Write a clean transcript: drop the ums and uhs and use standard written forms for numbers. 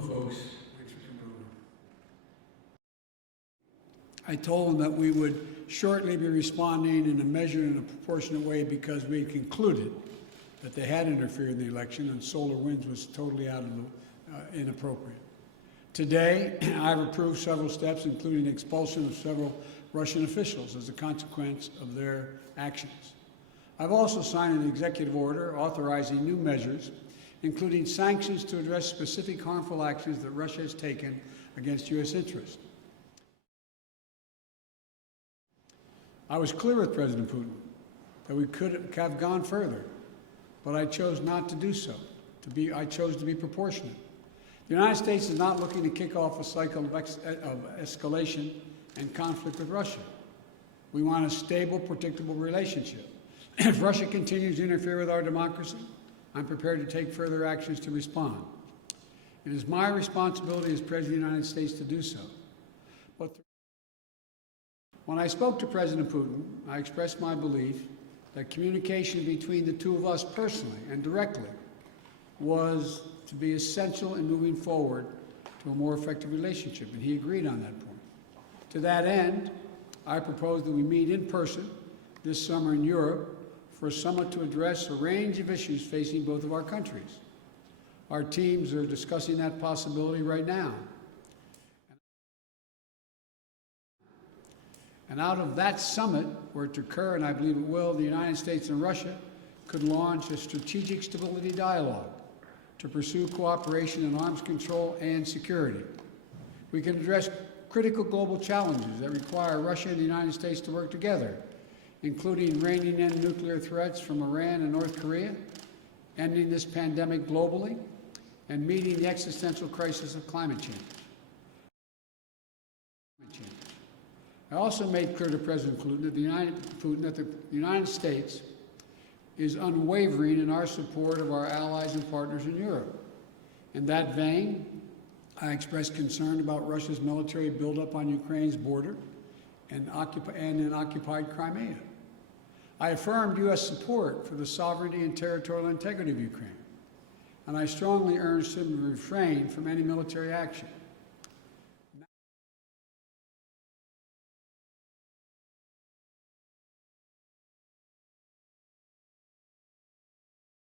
folks. I told them that we would shortly be responding in a measured and a proportionate way because we had concluded that they had interfered in the election and SolarWinds was totally out of the inappropriate. Today, I've approved several steps, including the expulsion of several Russian officials as a consequence of their actions. I've also signed an executive order authorizing new measures, including sanctions to address specific harmful actions that Russia has taken against U.S. interests. I was clear with President Putin that we could have gone further, but I chose not to do so. I chose to be proportionate. The United States is not looking to kick off a cycle of escalation and conflict with Russia. We want a stable, predictable relationship. If Russia continues to interfere with our democracy, I'm prepared to take further actions to respond. It is my responsibility as President of the United States to do so. But when I spoke to President Putin, I expressed my belief that communication between the two of us personally and directly was to be essential in moving forward to a more effective relationship, and he agreed on that point. To that end, I propose that we meet in person this summer in Europe for a summit to address a range of issues facing both of our countries. Our teams are discussing that possibility right now. And out of that summit, were it to occur, and I believe it will, the United States and Russia could launch a strategic stability dialogue to pursue cooperation in arms control and security. We can address critical global challenges that require Russia and the United States to work together, including reining in nuclear threats from Iran and North Korea, ending this pandemic globally, and meeting the existential crisis of climate change. I also made clear to President Putin that the United States is unwavering in our support of our allies and partners in Europe. In that vein, I expressed concern about Russia's military buildup on Ukraine's border and in occupied Crimea. I affirmed U.S. support for the sovereignty and territorial integrity of Ukraine, and I strongly urged him to refrain from any military action.